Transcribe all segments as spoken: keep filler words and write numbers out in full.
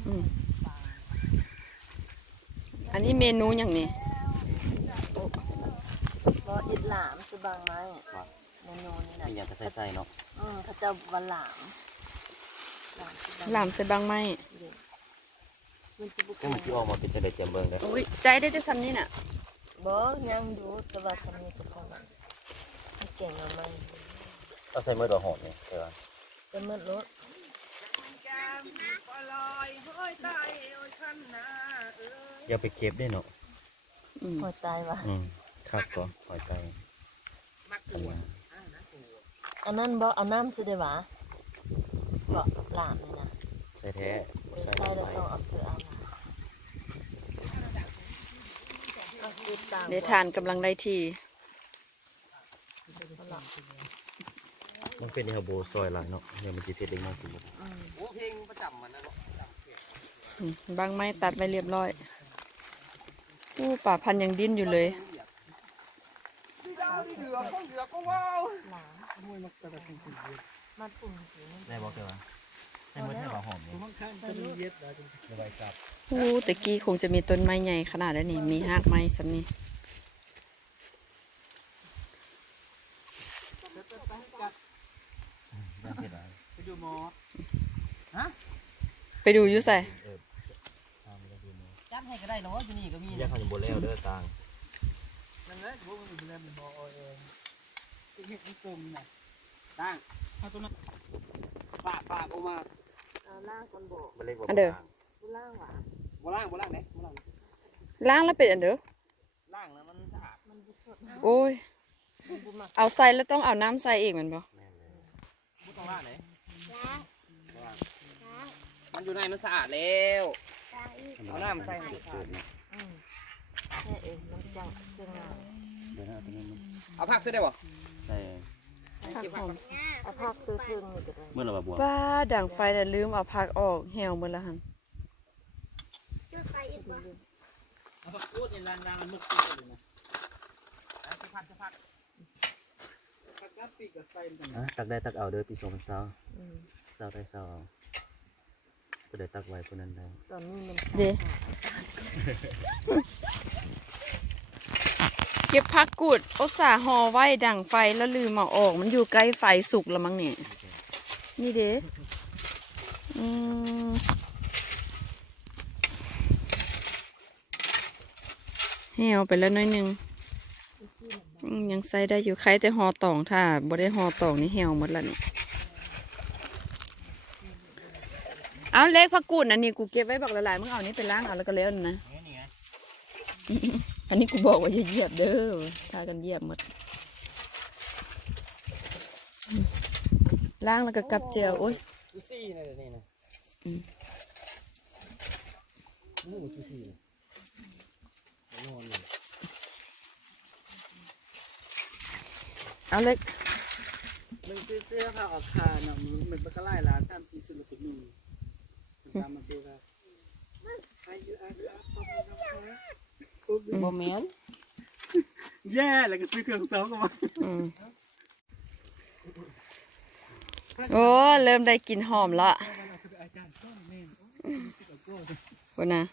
อันนี้เมนูอย่างนี้รออิดหลามคือบางไม้เมนูนี่นะมีอย่างจะใส่ๆเนาะอืมเขาจะวันหลามหลามใส่บางไม้ก็มันที่ออกมาเป็นจะได้เจียมเบิ้งได้อุ้ยใจได้จะซ้ำนี่น่ะบ่ยังอยู่แต่ว่าสนิทกับเขาเก่งเอาไหมเอาใส่เมื่อดอกหอมเนี่ยใช่ป่ะใส่เมื่อรถอย่าไปเก็บได้เนาะหอยตายวะอืมครับก็หอยตายอันนั้นบ่เอาน้ำสิได้หวะเกาะหลามนี่นะใส่แท้ใส่แล้วต้องเอาเสื้อเดทานกำลังได้ทีมันเป็นเฮาโบซอยหลายเนาะเนี่ยมันจะเทศได้มากสุดโอ้เพลงประจำมันนะเนาะบางไม้ตัดไปเรียบร้อยอู้ป่าพันยังดิ้นอยู่เลยได้บอกเกี่ยวกับใส่เมื่อให้เราหอมเนี่ยอู้แต่กี้คงจะมีต้นไม้ใหญ่ขนาดนี้นี่มีหากไม้สันนี่ไปดูหมอฮะไปดูยุ่ใส่จัดให้ก็ได้เนาะที่นี่ก็มียังเขาอยู่บนแล้วเด้อต่างนั่นแหละพวกมันอยู่แล้วมันบอกเองที่เห็ดมันตุ่มน่ะตั้งเอาตัวนั้นปากปากออกมาเอาล่างคนบอกมันเล็กกว่าเด้อล่างหวะโบล่างโบล่างไหนโบล่างล้างแล้วเป็นอันเด้อล่างแล้วมันสะอาดมันบุษโอ้ยเอาใส่แล้วต้องเอาน้ำใส่เองมันบ่บุต้องล่างไหนมันอยู่ในมันสะอาดแล้วเอาน้ำใส่ให้สะอาดแค่เองมันจังเสื่องเอาผักซื้อได้บ่ใช่ผักหอมเอาผักซื้อครึ่งนี่ก็ได้เมื่อเราบัวบ้าด่างไฟแต่ลืมเอาผักออกเหี่ยวหมดแล้วหันจุดไฟอีกบ่เอาผักพูดในร้านร้านมันมึกติดเลยนะจะผัดจะผัดผัดกะปิกับไฟอ่ะตักได้ตักเอาเด้อปีสองพันเศร้าเศร้าได้เศร้าก็ได้ตักไว้คนนั้นได้ตอนนี้มันเด้เก็บผักกูดอุตส่าห์ห่อไว้ดังไฟแล้วลืมเอาออกมันอยู่ใกล้ไฟสุกแล้วมั้งเนี่ยนี่เด้อืมเหี่ยวไปแล้วน้อยนึงยังใส่ได้อยู่ใครแต่ห่อตองถ้าบ่ได้ห่อตองนี่เหี่ยวหมดแล้วเนี่ยเอาเล็กผักกูดอันนี้กูเก็บไว้บอกละลายมึงเอานี้ไปล้างเอาแล้วก็แล้วนะอันนี้กูบอกว่าอย่าเหยียบเด้อพากันเหยียบหมดล้างแล้วก็กับเจียวโอ้ยจูซี่นี่นี่นะอืมนี่จูซี่เอาเล็กมันซื้อเสื้อผ้าออกคาเนาะมันมันก็ไล่ละสามสี่สิบลูกมีตามมาเจอกันอายุอายุโมเมนต์แย่แล้วก็ซื้อเครื่องซ้อมกันมาโอ้เริ่มได้กลิ่นหอมละคุณนะ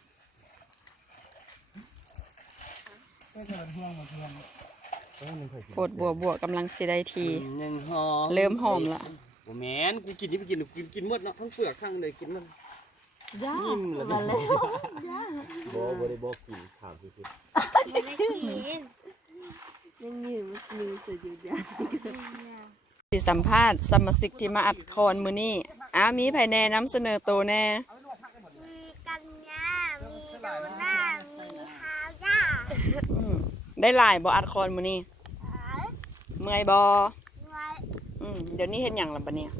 โฟดบัวบัวกำลังสิได้ทีเริ่มหอมละโมเมนต์กูกินนี่ไปกินกินกินหมดเนาะทั้งเปลือกทั้งเลยกินมันย่ามาแล้วย่าบ่บ่ได้บอกกินข่าวที่คิดไม่ได้กินยังยืมมือเสียอยู่ย่าสิสัมภาษณ์สมาชิกที่มาอัดคอนมือนี่อ้ามีภายในน้ำเสนอโตแน่มีกัญญามีโดน่ามีฮาย่าได้หลายบ่อัดคอนมือนี่เมื่อยบ่เดี๋ยวนี้เห็นอย่างละปะเนี่ย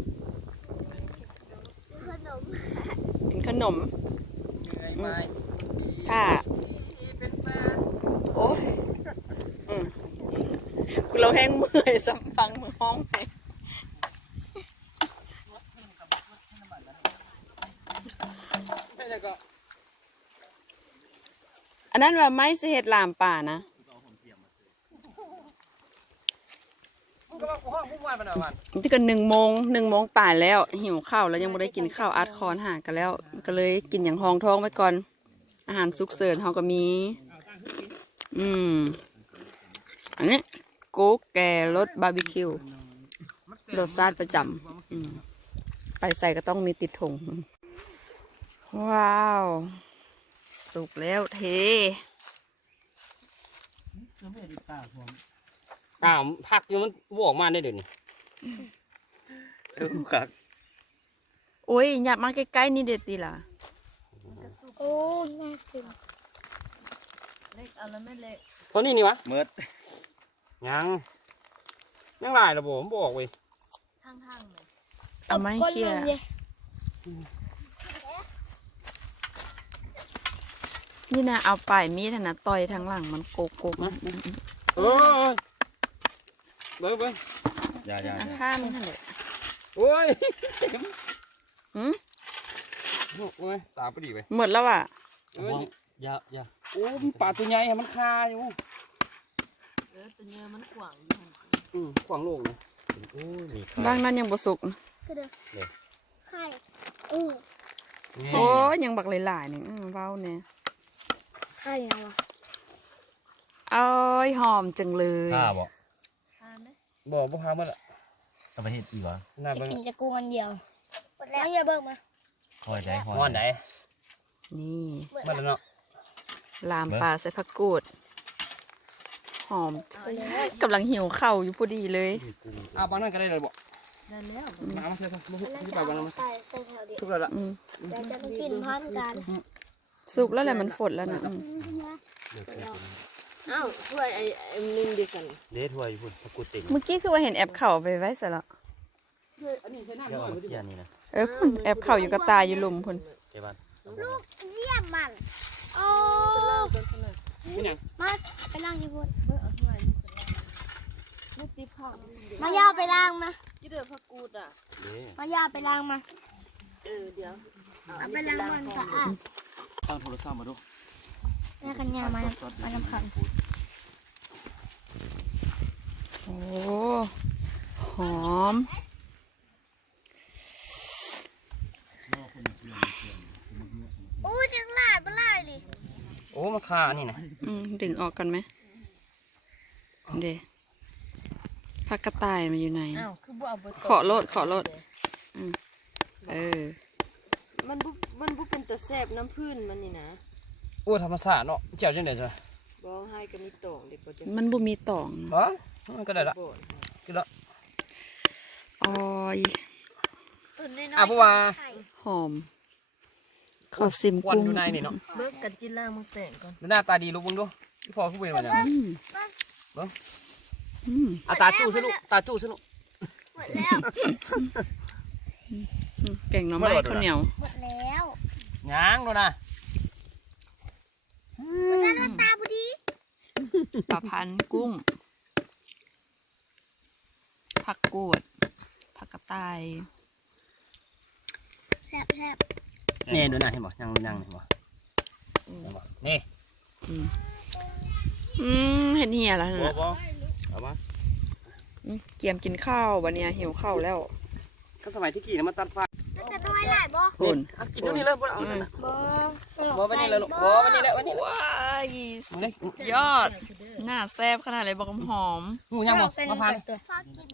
กินขนมค่ะโอ้ยกูเราแห้งเมื่อยสัมพังมือห้องไปอันนั้นว่าไม้สิเห็ดลามป่านะก็ว่าห้องผู้ว่ามันอ่ะมันนี่ก็หนึ่งโมงหนึ่งโมงป่ายแล้วหิวข้าวแล้วยังไม่ได้กินข้าวอัดคอนหากันแล้ว ก็เลยกินอย่างห้องท้องไว้ก่อน อาหารซุกเสริญเขาก็มี อืมอันนี้โก๊กแก่รสบาร์บีคิวรสชาติประจำอืมไปใส่ก็ต้องมีติดถงว้าว สุกแล้วเทอ้าวพักอยู่มันบวกมาได้เดี๋ยวนี้เออครับโอ้ยอยากมาใกล้ๆนี่เด็ดดีล่ะโอ้น่ากินเล็กเอาแล้วไม่เล็กเพราะนี่นี่วะเมิดยังยังหลายระบบผมบอกเว้ยทางทางเลยเอาไม้เขี่ยนี่นะเอาปลายมีดนะต่อยทางหลังมันโกกโกกเออเบิ้งเบิ้งอย่าอย่าอ่ะข้ามนั่นแหละโอ้ยหืมโอ้ยตาพอดีไปหมดแล้วอ่ะเอ้ยอย่าอย่าโอ้มีปลาตัวใหญ่มันคาอยู่เออตัวเนื้อมันขวางอยู่หั่นอืมขวางโลกเลยโอ้ยมีบ้างนั้นยังบ่สุกกระเดกไข่อู้โอ้ยยังบักหลายๆนี่อื้อเว้าเนี่ยไข่ยังวะเอ้ยหอมจังเลยข้าบ่ทานไหมบอกบ่พามันละต้องไปเฮ็ดอีกเหรอน่าจะเบิ้งกินจะกูอันเดียวหมดแล้วอย่าเบิ่งมาคอยใจคอยงอนไหนนี่หมดมันแล้วแล้วเนาะลามปลาใส่ผักกูด หอมกำลังหิวข้าวอยู่พอดีเลยอ้าวบางนั่นก็ได้เลยบอกนั่นแล้วน้ำมาใส่ปะมาหุบนั่นที่จะปลาบางนั่นเอามาใส่ใส่แถวเดียวทุกแล้วละอืมเดี๋ยวจะไปกินพร้อมกันสุกแล้วแหละมันฝดแล้วนะอืมอ้าวช่วยไอ้ไอ้นึงดิสันเด็ดหัวอยู่พุ่นตะกุดติ่งเมื่อกี้คือว่าเห็นแอบเข่าไปไว้ซะแล้วอันนี้ใช้น้ำเดี๋ยวหน่อเอายมาเคี่ยนี่นะเออพุ่นแอบเข่าอยู่กับตาอยู่ลุมพุ่นเจ๊บ้านลูกเยี่ยมมันโอ้นี่ไงมาไปล้างยี่ปุ่นเออเอาช่วยไม่ตีพ่อมาย่าไปล้างมายี่เดือพักกูดอ่ะเด้มาย่าไปล้างมาเออเดี๋ยวเอาไปล้างมันสะอาดตั้งโทรศัพท์มาดูแม่กันยามามาน้ำขังโอ้หอมอู้จังหลายบ่หลายดิโอ้มันคานี่นะอืมดึงออกกันไหมเดผักกระต่ายมันอยู่ไหนอ้าวคือบ่เอาไปขอโลดขอโลด เออมันบุมันบุเป็นตะแซบน้ำพื้นมันนี่นะโอ้ธรรมศาสตร์เนาะเจ้าจังได๋จ้ะบ่ให้ก็มีตองเด็กบ่จะมันบ่มีตองฮะมันก็ได้ละบ่นก็ละออยตุ่นน้อยอ่ะเพราะว่าไข่หอม ขอซิมควันกุ้งอยู่ในนี่เนาะเบิกกันจิล่างมึงแต่งก่อนหน้าตาดีลูกมึงดูพี่พ่อคือเป็นแบบนี้อืมเบิ่งอืมอ่ะตาจู้ซะลูกตาจู้ซะลูกหมดแล้วอืมเก่งเนาะไม้ข้าวเหนียวหมดแล้วยางดูนะมันจะน้ำตาพอดีปลาพันธุ์กุ้ง ผักกูด ผักกระต่ายแซ่บแซ่บนี่ดูนะเห็นบ่ยังยังเห็นบ่เห็นบ่นี่อืมเห็นเหี่ยแล้วบ่นะบ่เอามาอืมเกียมกินข้าววันเนี้ยหิวข้าวแล้วก็สมัยที่กี่นะมันตัดฟ้ามันจะน้อยหลายบ่คุนี่ณอ่ะกินตรงนี้เลยบ่เอาเลยนะบ่บ่วันนี้เลยลูกบ่วันนี้แหละวันนี้ว้ายสุดยอด หน้าแซ่บขนาดเลยบอกหอมหูยังบ่มาพันฟากิน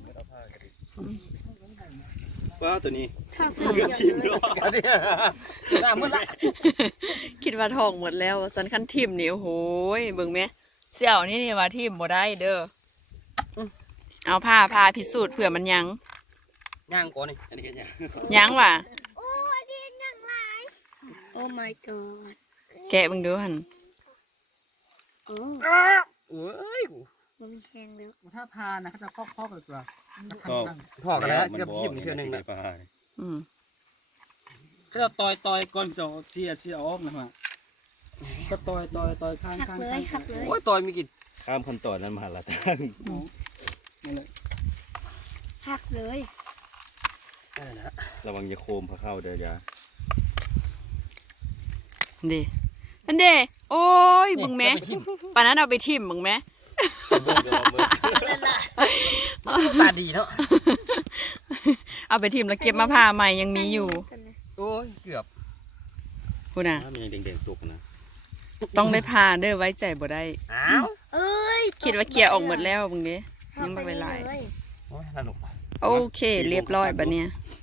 ว้าวตัวนี้ข้าวเสือเกือบทีมด้วยกันดิหน้ามืดละคิดว่าทองหมดแล้วสันคันทิมนี่โอ้โหยเบิ่งไหมเสี่ยวนี่นี่ว่าทิมบ่ได้เด้ออเอาผ้าผ้าพิสูจน์เผื่อมันยังย่างก่อนนี่อันนี้ก็ยังยังว่ะโอ้อันนี้ยังหลายโอ้ my god แกะเบิ่งดูหันโอ้เอ้ยมันมีแห้งแล้วถ้าพานะเขาจะคอกๆเลยตัวก็พอกกันแล้วเกือบทิ่มเทื่อนึงนะอืมก็จะต่อยต่อยก่อนจะเสียเสียออกนะฮะก็ต่อยต่อยต่อยข้างหักข้างเลข้าย งหักเลยโอ้ยต่อยมีกี่ข้ามขั้นตอนนั้นมาละตั้งนี่เลยหักเลยระวังอย่าโคมพะเข้าเด้ออย่าเดอันเดโอ้ยเบิ่งแม่ปานนั้นเอาไปทิมเบิ่งแม่มึงเดี๋ยวมึงตาดีเนาะเอาไปทิมแล้วเก็บมาผ่าใหม่ยังมีอยู่โอ้ยเกือบคุณน่ะถ้ามันยังแดงๆตกนะต้องได้ผ่าเด้อไว้ใจบ่ได้อ้าวเอ้ยคิดว่าเคลียร์ออกหมดแล้วบึงเด้ยังบ่ไปหลายโอ้ยนั่นลูกโอเค เรียบร้อยบัดเนี้ยเ